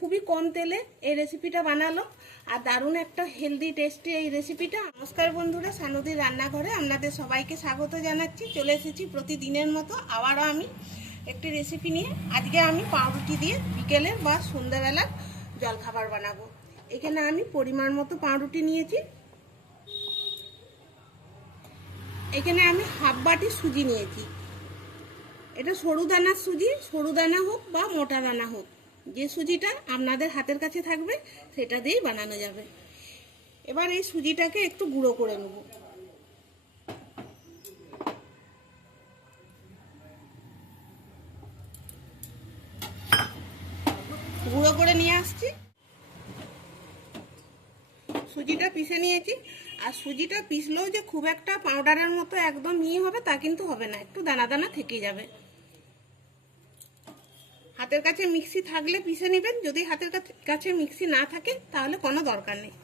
খুবই কম তেলে এই রেসিপিটা বানালো। আর দারুণ একটা হেলদি টেস্টি এই রেসিপিটা নমস্কার বন্ধুরা, সানুদির রান্নাঘরে আপনাদের সবাইকে স্বাগত জানাচ্ছি। চলে এসেছি প্রতিদিনের মতো আবারও আমি একটি রেসিপি নিয়ে। আজকে আমি পাউরুটি দিয়ে বিকেলের বা সন্ধ্যাবেলার জলখাবার বানাবো। এখানে আমি পরিমাণ মতো পাউরুটি নিয়েছি। এখানে আমি হাফ বাটি সুজি নিয়েছি। এটা সরু দানার সুজি, সরু দানা হোক বা মোটা দানা হোক। যে সুজিটা আপনাদের হাতের কাছে থাকবে, সেটা দিয়েই বানানো যাবে। এবার এই সুজিটাকে একটু গুঁড়ো করে নেব। গুঁড়ো করে নিয়ে আসছি। সুজিটা পিষে নিয়েছি। আর সুজিটা পিষলেও যে খুব একটা পাউডারের মতো একদম মিহি হবে তা কিন্তু হবে না, একটু দানা দানা থেকে যাবে। হাতের কাছে মিক্সি থাকলে পিষে নেবেন। যদি হাতের কাছে মিক্সি না থাকে, তাহলে কোনো দরকার নেই।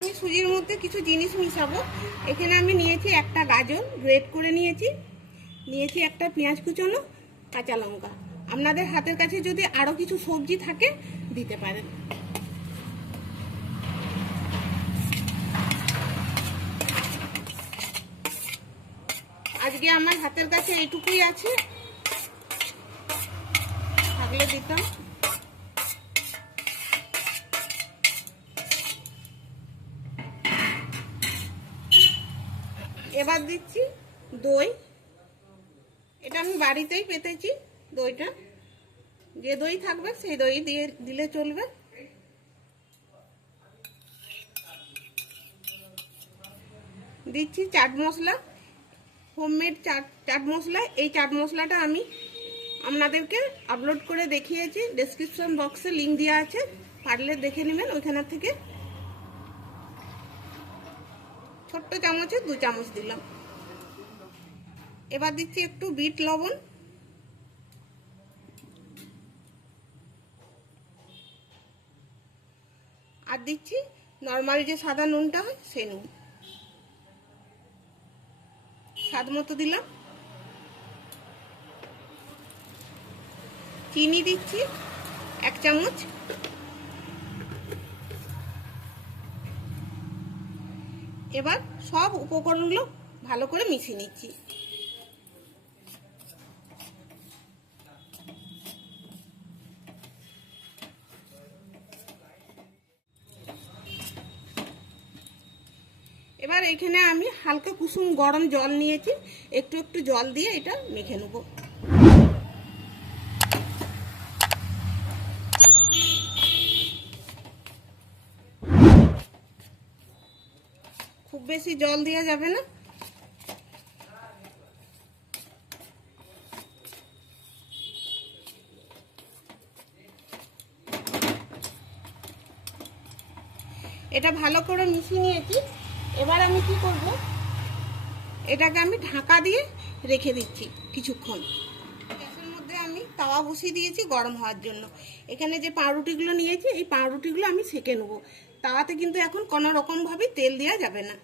আমি সুজির মধ্যে কিছু জিনিস মিশাবো। এখানে আমি নিয়েছি একটা গাজর, গ্রেট করে নিয়েছি। নিয়েছি একটা পেঁয়াজ কুচনো, কাঁচা লঙ্কা। আপনাদের হাতের কাছে যদি আরও কিছু সবজি থাকে, দিতে পারেন। আজকে আমার হাতের কাছে এইটুকুই আছে। থাকলে দিতাম। এবার দিচ্ছি দই। এটা আমি বাড়িতেই পেতেছি দইটা। যে দই থাকবে সেই দই দিয়ে দিলে চলবে। দিচ্ছি চাট মশলা। হোমমেড চাট চাট মশলা, এই চাট মশলাটা আমি আপনাদেরকে আপলোড করে দেখিয়েছি ডেসক্রিপশন বক্সে লিঙ্ক দেওয়া আছে, পারলে দেখে নেবেন ওইখানের থেকে। ছোট্ট চামচে দু চামচ দিলাম। এবার দিচ্ছি একটু বিট লবণ। আর দিচ্ছি নর্মাল যে সাদা নুনটা হয়, সেই নুন। স্বাদ মতো দিলাম। চিনি দিচ্ছি এক চামচ। এবার সব উপকরণগুলো ভালো করে মিশিয়ে নিচ্ছি। এবার এখানে আমি হালকা কুসুম গরম জল নিয়েছি। একটু একটু জল দিয়ে এটা মেখে নেব। খুব বেশি জল দেওয়া যাবে না। এটা ভালো করে মিশিয়ে নিয়েছি। এবার আমি কি করব? এটাকে আমি ঢাকা দিয়ে রেখে দিচ্ছি কিছুক্ষণ। গ্যাসের মধ্যে আমি তাওয়া বসিয়ে দিয়েছি গরম হওয়ার জন্য। এখানে যে পাউরুটিগুলো নিয়েছি, এই পাউরুটিগুলো আমি সেকে নেব। তাওয়াতে কিন্তু এখন কোনো রকমভাবে তেল দেওয়া যাবে না।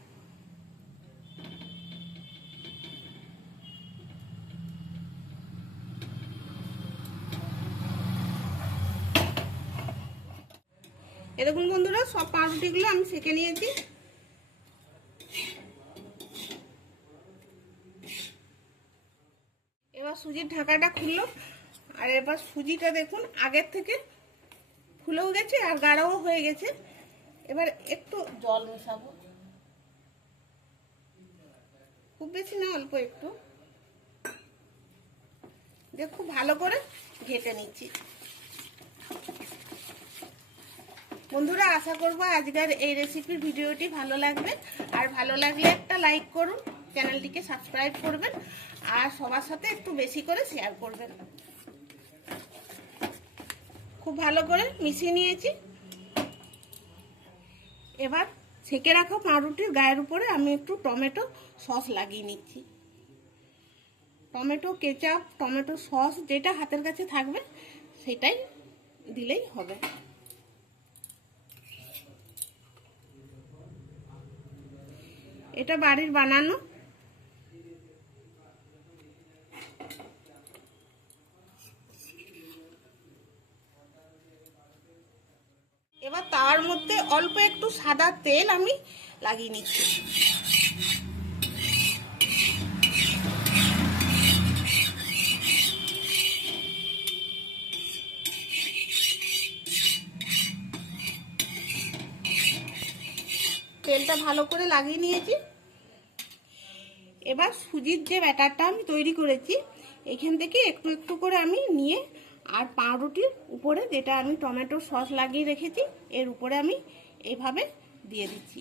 এরকম বন্ধুরা, সব পাউরুটিগুলো আমি সেকে নিয়েছি। এবার সুজির ঢাকাটা খুললো। আর এবার সুজিটা দেখুন, আগের থেকে ফুলেও গেছে আর গাঢ়ও হয়ে গেছে। এবার একটু জল মেশাবো। খুব বেশি না, অল্প একটু। দিয়ে খুব ভালো করে ঘেটে নিচ্ছি। বন্ধুরা, আশা করব আজকের এই রেসিপির ভিডিওটি ভালো লাগবে। আর ভালো লাগলে একটা লাইক করুন, চ্যানেলটিকে সাবস্ক্রাইব করবেন। আর সবার সাথে একটু বেশি করে শেয়ার করবেন। খুব ভালো করে মিশিয়ে নিয়েছি। এবার সেকে রাখা পাউরুটির গায়ের উপরে আমি একটু টমেটো সস লাগিয়ে নিচ্ছি। টমেটো কেচাপ, টমেটো সস যেটা হাতের কাছে থাকবে, সেটাই দিলেই হবে। এটা বাড়ির বানানো মধ্যে অল্প একটু সাদা তেল আমি লাগিয়ে নিচ্ছি। তেলটা ভালো করে লাগিয়ে নিয়েছি। এবার সুজির যে ব্যাটারটা আমি তৈরি করেছি, এখান থেকে একটু একটু করে আমি নিয়ে আর পাউরুটির উপরে যেটা আমি টমেটো সস লাগিয়ে রেখেছি, এর উপরে আমি এইভাবে দিয়ে দিচ্ছি।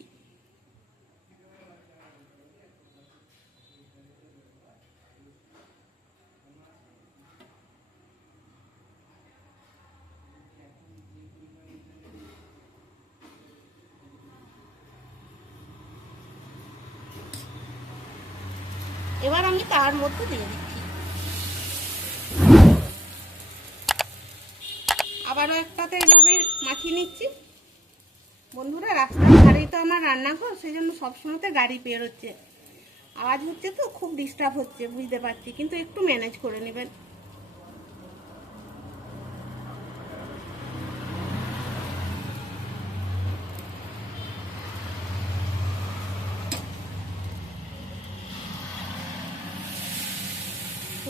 এবার আমি তার মধ্যে দিয়ে দিচ্ছি। আবারও একটাতে এইভাবে মাখিয়ে নিচ্ছি। বন্ধুরা, রাস্তার ধারেই তো আমার রান্নাঘর সেই জন্য সবসময়তে গাড়ি পেরোচ্ছে আওয়াজ হচ্ছে তো, খুব ডিস্টার্ব হচ্ছে, বুঝতে পারছি, কিন্তু একটু ম্যানেজ করে নেবেন।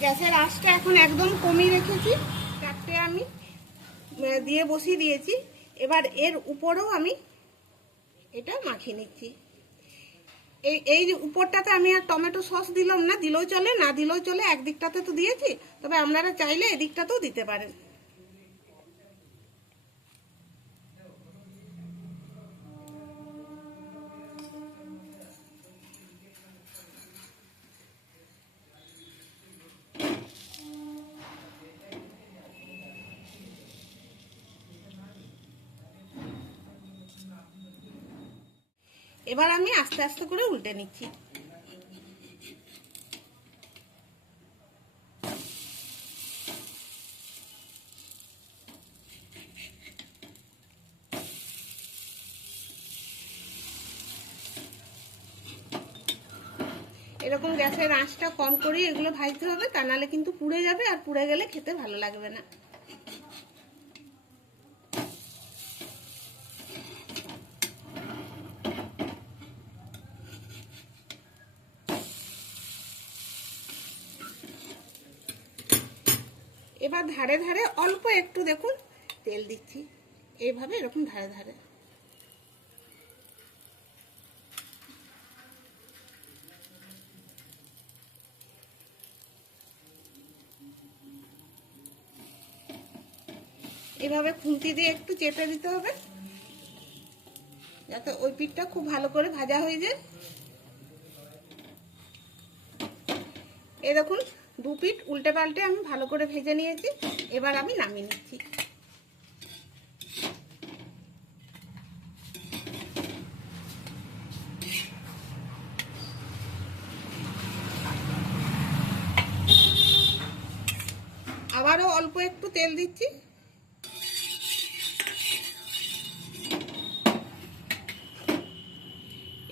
গ্যাসের আঁচটা এখন একদম কমিয়ে রেখেছি, চারটে আমি দিয়ে বসিয়ে দিয়েছি। এবার এর উপরেও আমি এটা মাখিয়ে নিচ্ছি। এই এই উপরটাতে আমি আর টমেটো সস দিলাম না, দিলেও চলে, না দিলেও চলে, একদিকটাতে তো দিয়েছি, তবে আপনারা চাইলে এদিকটাতেও দিতে পারেন। এবার আমি আস্তে আস্তে করে উল্টে নিচ্ছি। এরকম গ্যাসের আঁচটা কম করেই এগুলো ভাজতে হবে, তা নাহলে কিন্তু পুড়ে যাবে আর পুড়ে গেলে খেতে ভালো লাগবে না। এবার ধারে ধারে অল্প একটু দেখুন তেল দিচ্ছি। এইভাবে এরকম ধারে ধারে। এভাবে খুন্তি দিয়ে একটু চেপে দিতে হবে। যাতে ওই পিঠটা খুব ভালো করে ভাজা হয়ে যায়। এই দেখুন, দু পিঠ উল্টে পাল্টে আমি ভালো করে ভেজে নিয়েছি। এবার আমি নামিয়ে নিচ্ছি। আবারও অল্প একটু তেল দিচ্ছি।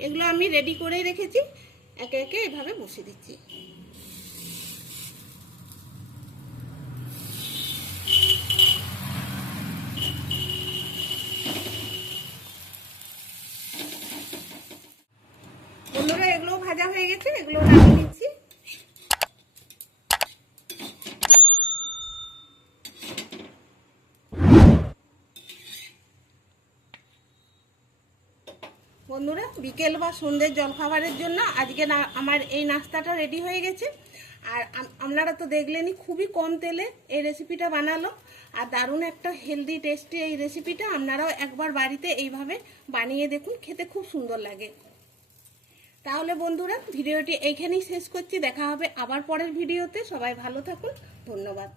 এগুলো আমি রেডি করেই রেখেছি। একে একে এভাবে বসিয়ে দিচ্ছি বন্ধুরা এগুলো ভাজা হয়ে গেছে, এগুলো নামিয়ে বন্ধুরা, বিকেল বা সন্ধ্যের জলখাবারের জন্য আজকে না আমার এই নাস্তাটা রেডি হয়ে গেছে। আর আপনারা তো দেখলেনই, খুবই কম তেলে এই রেসিপিটা বানালো। আর দারুণ একটা হেলদি টেস্টি এই রেসিপিটা আপনারাও একবার বাড়িতে এইভাবে বানিয়ে দেখুন, খেতে খুব সুন্দর লাগে। তাহলে বন্ধুরা, ভিডিওটি এইখানেই শেষ করছি। দেখা হবে আবার পরের ভিডিওতে। সবাই ভালো থাকুন। ধন্যবাদ।